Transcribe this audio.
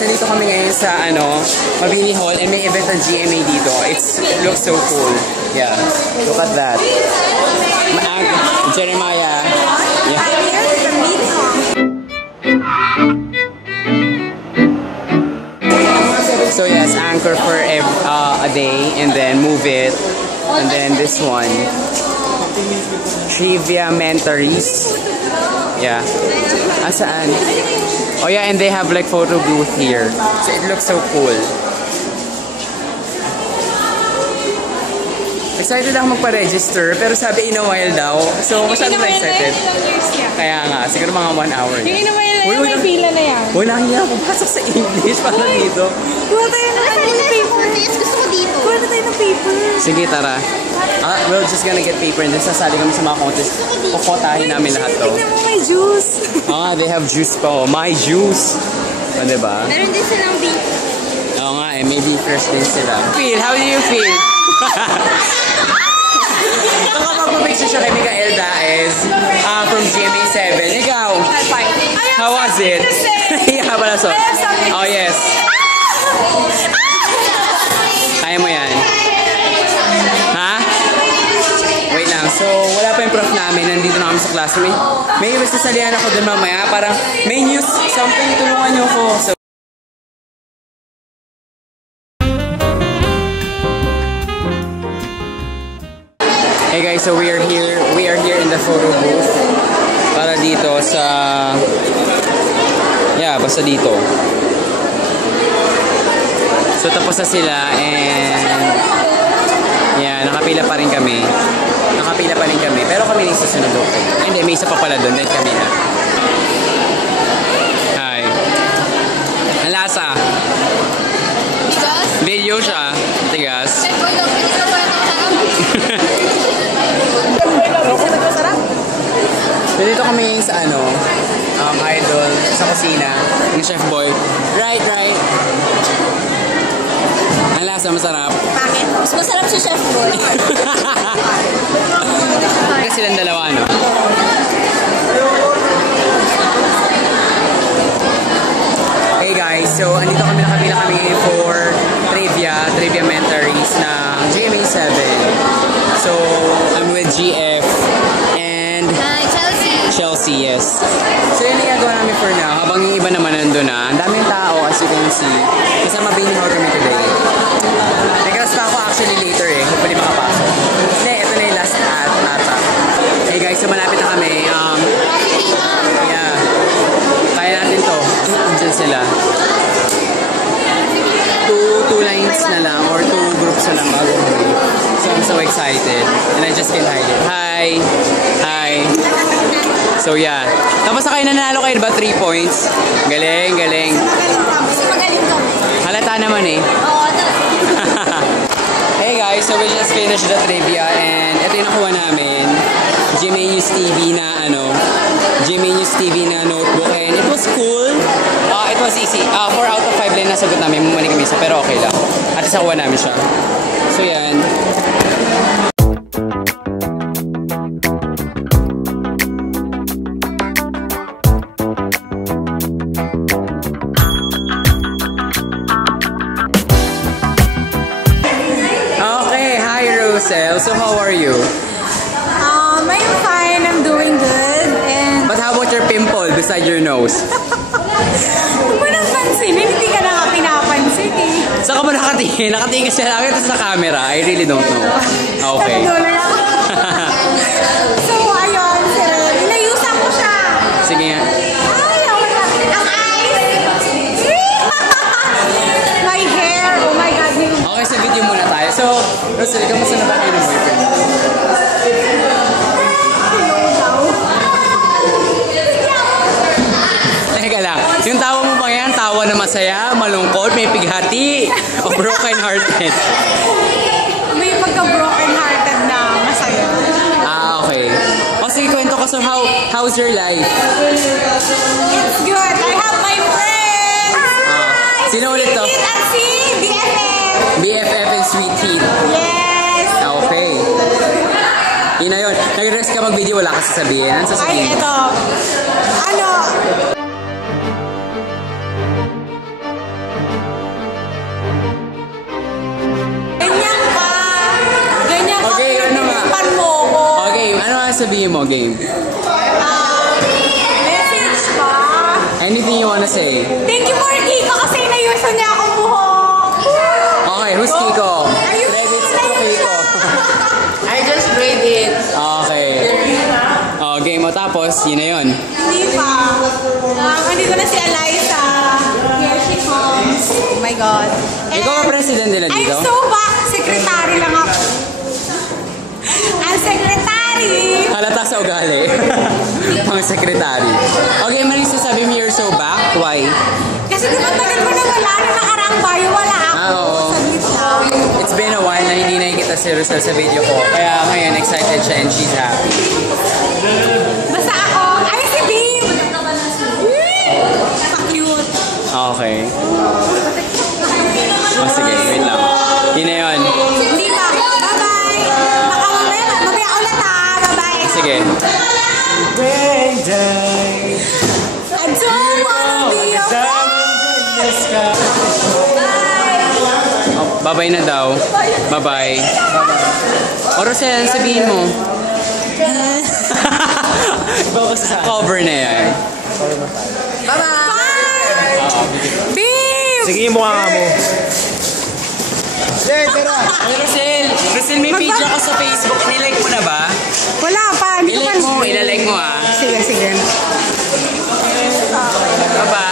Nandito kami ngayon sa Mabini Hall and may event ng GMA dito. It looks so cool. Yeah. Look at that. Jeremiah. Yeah. So yes, anchor for a day and then move it. And then this one. Trivia Mentories. Yeah. Asaan? Oh yeah, and they have like photo booth here. So it looks so cool. Excited ako magpa-register, pero sabi in a while daw. So masyado na excited. Kaya nga, siguro mga 1 hour na. In a while na yan, may pila na yan. Uy, nahiya ako pasok sa English para dito. Kuha tayo ng paper. Gusto ko dito. Kuha tayo ng paper. Sige, tara. We're just gonna get paper and then sasali kami sa mga contest. Kukotahin namin lahat to. Tignan mo, may juice. They have juice pa. Oh, my juice. O, diba? Meron din silang beef. Oo nga, maybe fresh din sila. How do you feel? Nakapagpapicture siya kay Mikael Daez from GMA7. Ikaw, how was it? Yeah, pala so. Oh, yes. Kaya mo yan. Ha? Wait lang. So, wala pa yung prof namin. Nandito na kami sa class. May sasalihan ako dun mamaya. Parang may news, something, tulungan niyo ko. So, hey guys, so we are here in the photo booth para dito sa basta dito. So tapos na sila and nakapila pa rin kami. Pero kami na susunod doon. Hindi, may isa pa pala doon, then kami na. Hi. Ang lasa. Video siya. Tigas. Dito kami sa idol sa kusina ng Chef Boy. Right. Ang lasa, masarap. Bakit? Mas masarap si Chef Boy. Kasi silang dalawa, no? Hey guys, so andito kami nakapila kami for trivia mentories ng GMA7. So, I'm with GF and Chelsea, yes. So yun yung gagawa namin for now. Habang yung iba naman nandun na. Ang daming tao as you can see. Kasi Mabini Hall kami today. Nag-rasta ako actually later Hopefully makapasok. Hindi, ito na yung last ata. Hey guys, so malapit na kami. Yeah. Kaya natin to. Andyan sila. Two lines na lang or 2 groups na lang bago. So I'm so excited. And I just can't hide it. Hi. So yeah. Tapos na kayo nanalo kayo ba 3 points? Galing. Magaling ka. Halata naman Hey guys, so we just finished the trivia and ito yung nakuha namin. GMA News TV na GMA News TV na notebook and it was cool. It was easy. 4 out of 5 lang nasagot namin. Mumali kami isa pero okay lang. At isa kuha namin siya. So yan. So how are you? I'm fine. I'm doing good. And but how about your pimple beside your nose? Huwag mo nang pansinin. Hindi ka na nga pinapansin Saan ka ba nakatingin? Nakatingin ka siya lang sa camera. I really don't know. Okay. So ayun, sir. Inayusan ko siya. Sige nga. Ang eyes. My hair. Oh my God. Okay, sa video muna tayo. So, Rosel, kamusta na ba kayo ng boyfriend? Teka lang, yung tawa mo ba yan? Tawa na masaya, malungkot, may pighati, o broken-hearted? May pagka-broken-hearted na masaya. Okay. O sige, kwento ko. So, how's your life? It's good. I have my friends. Sino ulit to? BFF and Sweet Heat. Yes! Okay. Yun na yun. Nag-rest ka mag-video, wala ka sasabihin. Ano sasabihin? Ay, eto. sasabihin mo, game? Message pa. Anything you wanna say? Thank you for Kiko kasi nayuso niya akong buhok. Okay, who's Kiko? Ayun, Credits to Kiko. I just grade it. Okay. Oh, game mo tapos, yun na yun. Hindi pa. Andito na si Eliza. Here she comes. Oh my God. Ikaw ang president nila I'm dito? so back. Secretary lang ako. Ang secretary. Halata sa ugali. Pang secretary. Okay, Marisa, sabi mo you're so back. Why? Kasi di ba tagal ko na wala na nakaraang bayo, wala ako. Oo. Saglit lang. It's been a while na hindi nakikita si Rosel sa video ko. Kaya ngayon, excited siya and she's happy. Basta ako, ay si Babe! Pa-cute. Okay. Oh, sige, wait lang. Yun na yun. Hindi pa. Bye-bye! Baka mamaya ulit ha. Bye-bye! Sige. I don't wanna be your Bye! Oh, bye-bye na daw. Bye-bye. O Rosel, sabihin mo. Cover na yan. Bye! Babe! Sige, yung mukha mo. Ay, Rosel, may page ako sa Facebook. Nilike mo na ba? Wala pa. Hindi ko pa. Ilalike mo ah. Sige, sige. Bye-bye.